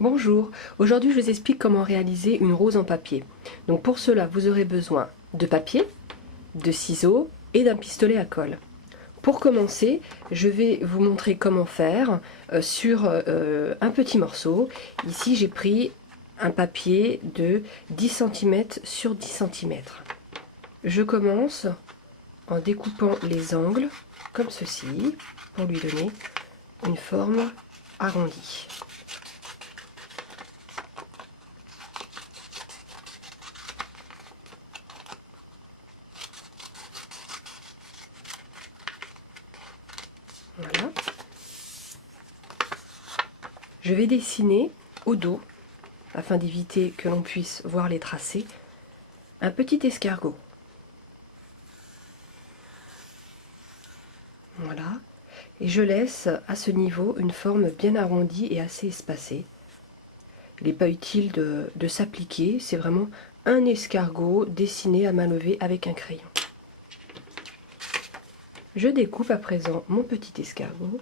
Bonjour, aujourd'hui je vous explique comment réaliser une rose en papier. Donc pour cela vous aurez besoin de papier, de ciseaux et d'un pistolet à colle. Pour commencer, je vais vous montrer comment faire sur un petit morceau. Ici j'ai pris un papier de 10 cm sur 10 cm. Je commence en découpant les angles comme ceci pour lui donner une forme arrondie. Voilà. Je vais dessiner au dos, afin d'éviter que l'on puisse voir les tracés, un petit escargot. Voilà. Et je laisse à ce niveau une forme bien arrondie et assez espacée. Il n'est pas utile de s'appliquer, c'est vraiment un escargot dessiné à main levée avec un crayon. Je découpe à présent mon petit escargot.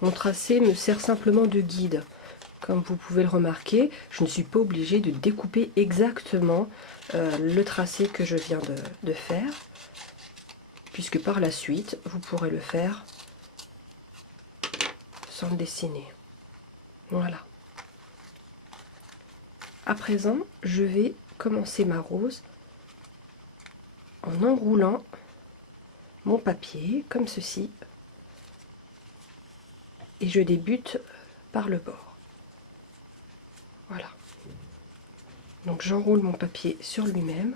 Mon tracé me sert simplement de guide. Comme vous pouvez le remarquer, je ne suis pas obligée de découper exactement le tracé que je viens de faire, puisque par la suite, vous pourrez le faire sans le dessiner. Voilà. À présent, je vais commencer ma rose en enroulant mon papier, comme ceci, et je débute par le bord. Voilà. Donc j'enroule mon papier sur lui-même.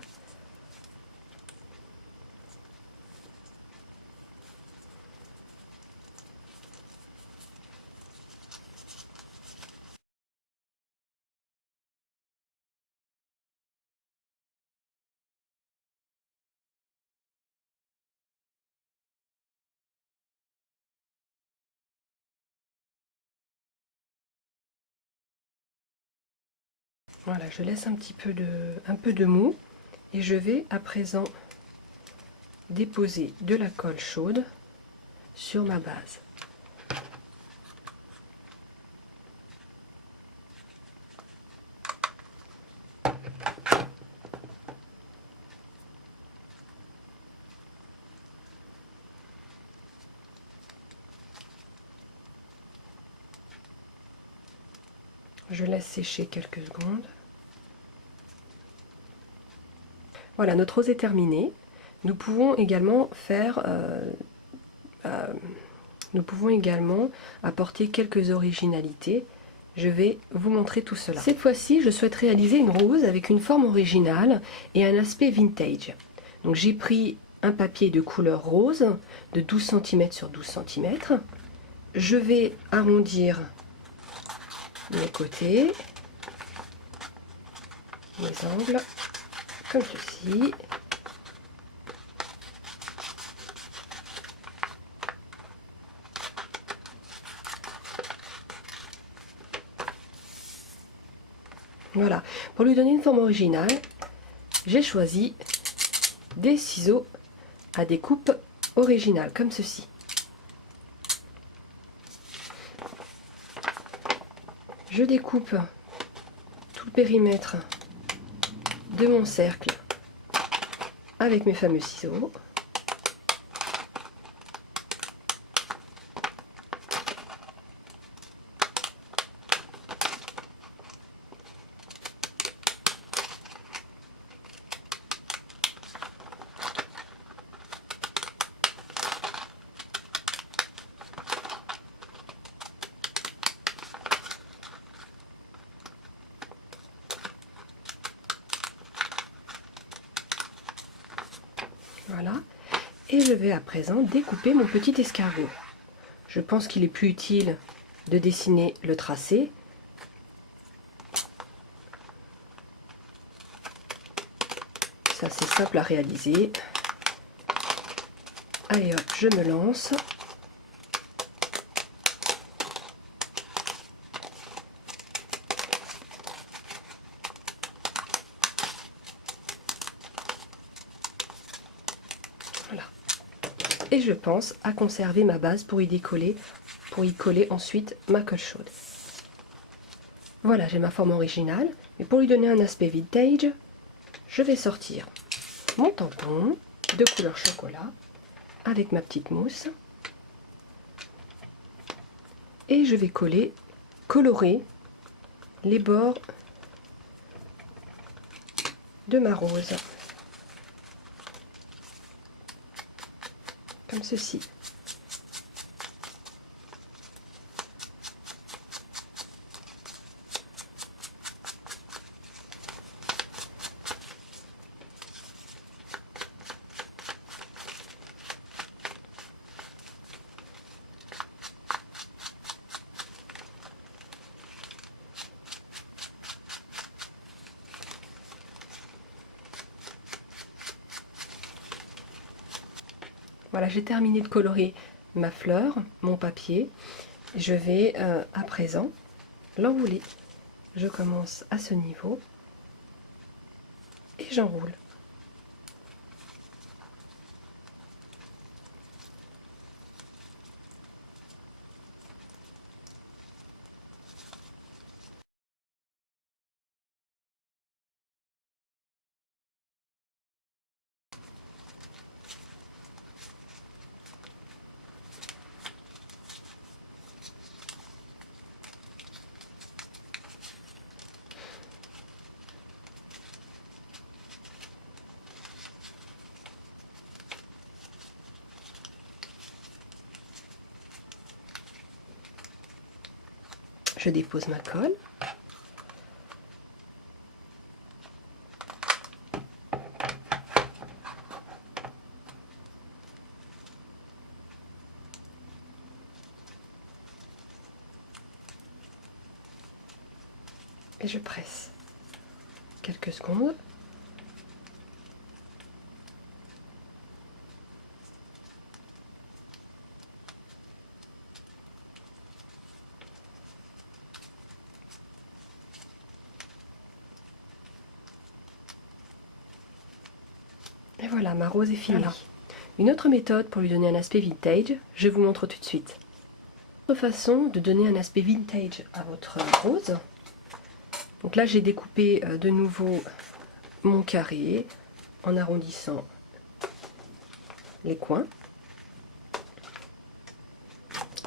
Voilà, je laisse un peu de mou et je vais à présent déposer de la colle chaude sur ma base. Je laisse sécher quelques secondes. Voilà, notre rose est terminée. Nous pouvons également apporter quelques originalités. Je vais vous montrer tout cela. Cette fois-ci, je souhaite réaliser une rose avec une forme originale et un aspect vintage. Donc j'ai pris un papier de couleur rose de 12 cm sur 12 cm. Je vais arrondir les côtés, les angles, comme ceci. Voilà, pour lui donner une forme originale, j'ai choisi des ciseaux à découpe originale, comme ceci. Je découpe tout le périmètre de mon cercle avec mes fameux ciseaux. Voilà, et je vais à présent découper mon petit escargot. Je pense qu'il est plus utile de dessiner le tracé. Ça c'est simple à réaliser. Allez hop, je me lance. Et je pense à conserver ma base pour y coller ensuite ma colle chaude. Voilà, j'ai ma forme originale, mais pour lui donner un aspect vintage, je vais sortir mon tampon de couleur chocolat avec ma petite mousse et je vais colorer les bords de ma rose, comme ceci. Voilà, j'ai terminé de colorer ma fleur, mon papier. Je vais à présent l'enrouler. Je commence à ce niveau et j'enroule. Je dépose ma colle. Et je presse quelques secondes. Et voilà, ma rose est finie. Voilà. Une autre méthode pour lui donner un aspect vintage, je vous montre tout de suite. Une autre façon de donner un aspect vintage à votre rose. Donc là, j'ai découpé de nouveau mon carré en arrondissant les coins.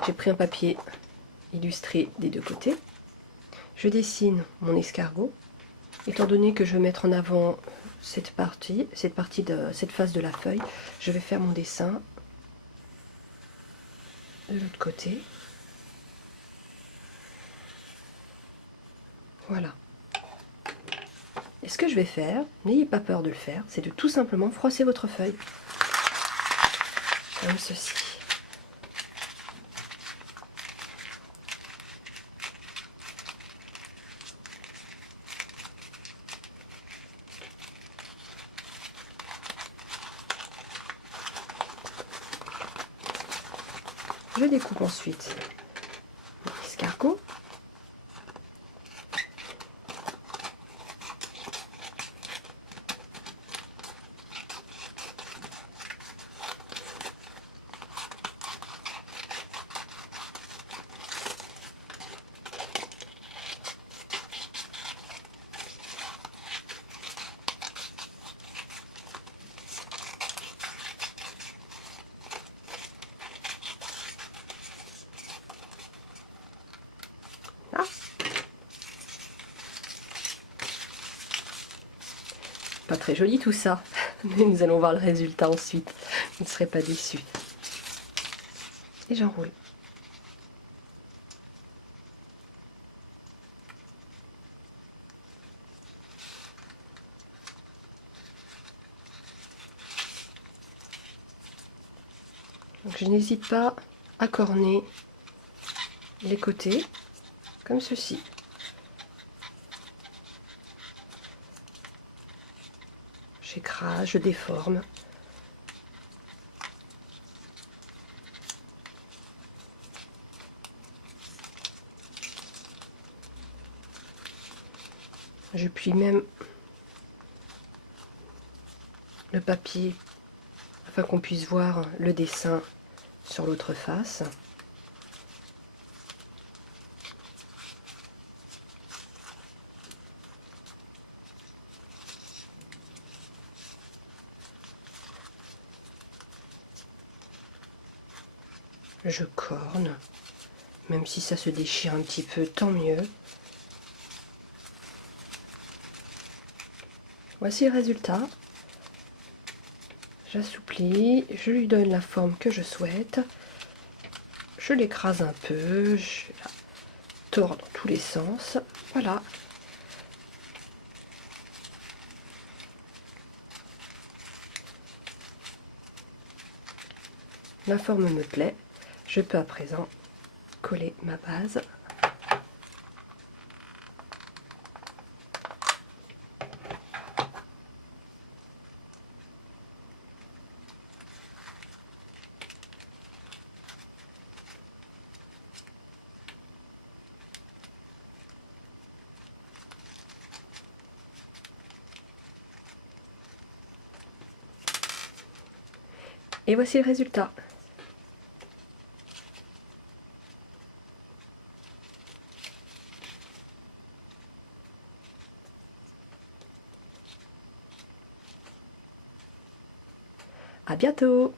J'ai pris un papier illustré des deux côtés. Je dessine mon escargot. Étant donné que je veux mettre en avant cette face de la feuille, je vais faire mon dessin de l'autre côté. Voilà. Et ce que je vais faire, n'ayez pas peur de le faire, c'est de tout simplement froisser votre feuille. Comme ceci. Je découpe ensuite mon escargot. Là. Pas très joli tout ça, mais nous allons voir le résultat ensuite. Vous ne serez pas déçus. Et j'enroule. Donc je n'hésite pas à corner les côtés, comme ceci. J'écrase, je déforme. Je plie même le papier afin qu'on puisse voir le dessin sur l'autre face. Je corne, même si ça se déchire un petit peu, tant mieux. Voici le résultat. J'assouplis, je lui donne la forme que je souhaite. Je l'écrase un peu, je la tords dans tous les sens. Voilà. Ma forme me plaît. Je peux à présent coller ma base. Et voici le résultat. À bientôt!